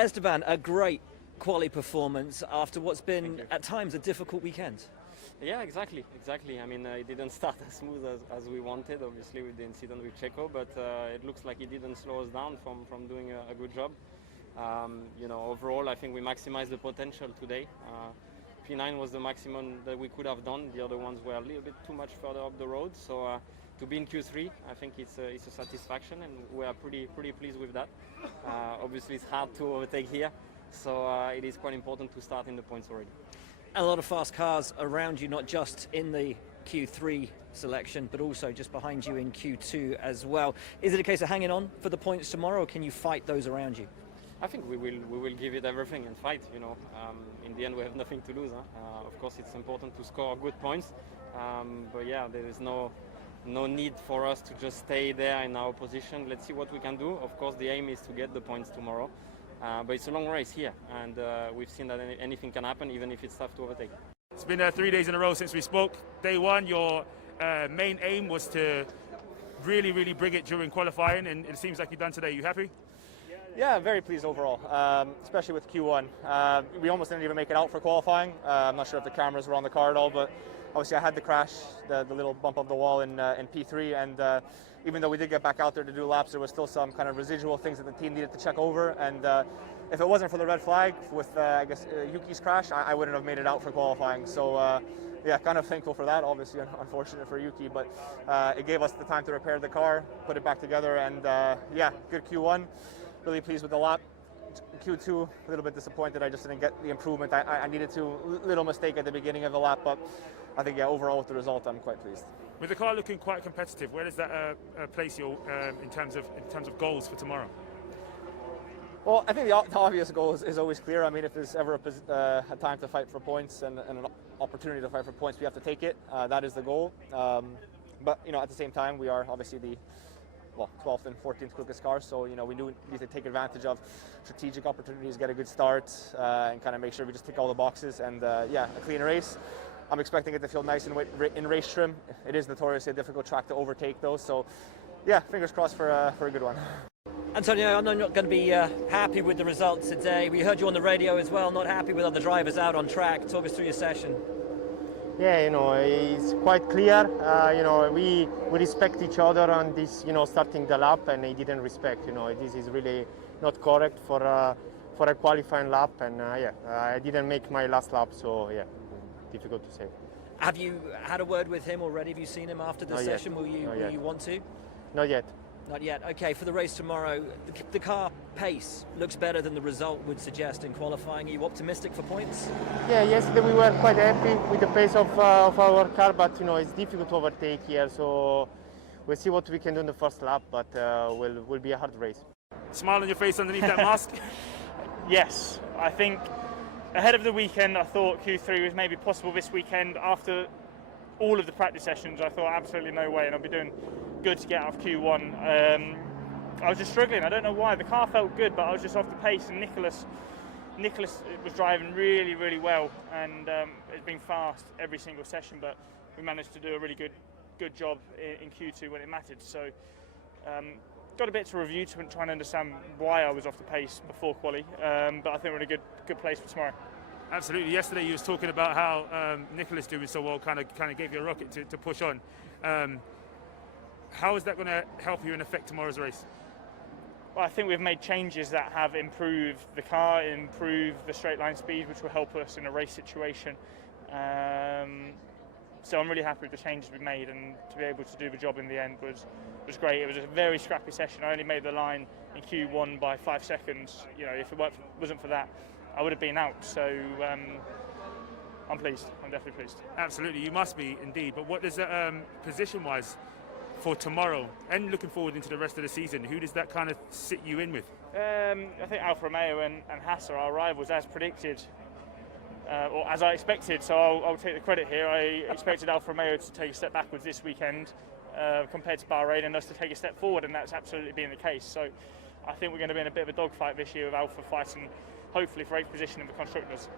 Esteban, a great quali performance after what's been at times a difficult weekend. Yeah, exactly. I mean, it didn't start as smooth as we wanted, obviously, with the incident with Checo, but it looks like it didn't slow us down from doing a good job. Overall, I think we maximized the potential today. P9 was the maximum that we could have done. The other ones were a little bit too much further up the road. So to be in Q3, I think it's a satisfaction, and we are pretty pleased with that. Obviously, it's hard to overtake here, so it is quite important to start in the points already. A lot of fast cars around you, not just in the Q3 selection, but also just behind you in Q2 as well. Is it a case of hanging on for the points tomorrow, or can you fight those around you? I think we will give it everything and fight. In the end, we have nothing to lose. Of course, it's important to score good points, but yeah, there is no need for us to just stay there in our position. Let's see what we can do. Of course, the aim is to get the points tomorrow, but it's a long race here, and we've seen that anything can happen, even if it's tough to overtake. It's been 3 days in a row since we spoke. Day one, your main aim was to really bring it during qualifying, and it seems like you've done today. You happy? Yeah, very pleased overall, especially with Q1. We almost didn't even make it out for qualifying. I'm not sure if the cameras were on the car at all, but obviously I had the crash, the little bump of the wall in P3, and even though we did get back out there to do laps, there was still some kind of residual things that the team needed to check over, and if it wasn't for the red flag with, I guess, Yuki's crash, I wouldn't have made it out for qualifying. So yeah, kind of thankful for that, obviously unfortunate for Yuki, but it gave us the time to repair the car, put it back together, and yeah, good Q1. Really pleased with the lap. Q2, a little bit disappointed. I just didn't get the improvement I needed to. Little mistake at the beginning of the lap, but I think, yeah, overall with the result, I'm quite pleased. With the car looking quite competitive, where does that place you in terms of goals for tomorrow? Well, I think the obvious goal is always clear. I mean, if there's ever a time to fight for points and an opportunity to fight for points, we have to take it. That is the goal. But at the same time, we are obviously the 12th and 14th quickest cars, so we do need to take advantage of strategic opportunities, get a good start, and kind of make sure we just tick all the boxes, and yeah, a clean race. I'm expecting it to feel nice in race trim. It is notoriously a difficult track to overtake though, so yeah, fingers crossed for a good one. Antonio, I know you're not going to be happy with the results today. We heard you on the radio as well, not happy with other drivers out on track. Talk us through your session. Yeah, it's quite clear. We respect each other on this, starting the lap, and he didn't respect. This is really not correct for a qualifying lap, and yeah, I didn't make my last lap, so yeah, difficult to say. Have you had a word with him already? Have you seen him after the session? Will you want to? Not yet. Not yet. Okay, for the race tomorrow, the car pace looks better than the result would suggest in qualifying. Are you optimistic for points? Yeah, yesterday we were quite happy with the pace of our car, but it's difficult to overtake here, so we'll see what we can do in the first lap, but will be a hard race. Smile on your face underneath that mask? Yes, I think ahead of the weekend I thought Q3 was maybe possible this weekend. After all of the practice sessions, I thought absolutely no way, and I'll be doing good to get out of Q1. I was just struggling. I don't know why. The car felt good, but I was just off the pace, and Nicholas was driving really well, and it's been fast every single session, but we managed to do a really good job in Q2 when it mattered. So got a bit to review to try and understand why I was off the pace before quali, but I think we're in a good place for tomorrow. Absolutely. Yesterday you was talking about how Nicholas doing so well kind of gave you a rocket to push on. How is that going to help you and affect tomorrow's race? Well, I think we've made changes that have improved the car, improved the straight line speed, which will help us in a race situation. So I'm really happy with the changes we've made, and to be able to do the job in the end was great. It was a very scrappy session. I only made the line in Q1 by 5 seconds. If it wasn't for that, I would have been out. So I'm pleased. I'm definitely pleased. Absolutely, you must be indeed. But what does that position-wise for tomorrow and looking forward into the rest of the season, who does that kind of sit you in with? I think Alfa Romeo and Haas are our rivals, as predicted, or as I expected, so I'll take the credit here. I expected Alfa Romeo to take a step backwards this weekend compared to Bahrain, and us to take a step forward, and that's absolutely been the case. So I think we're going to be in a bit of a dogfight this year with Alfa fighting hopefully for 8th position in the Constructors.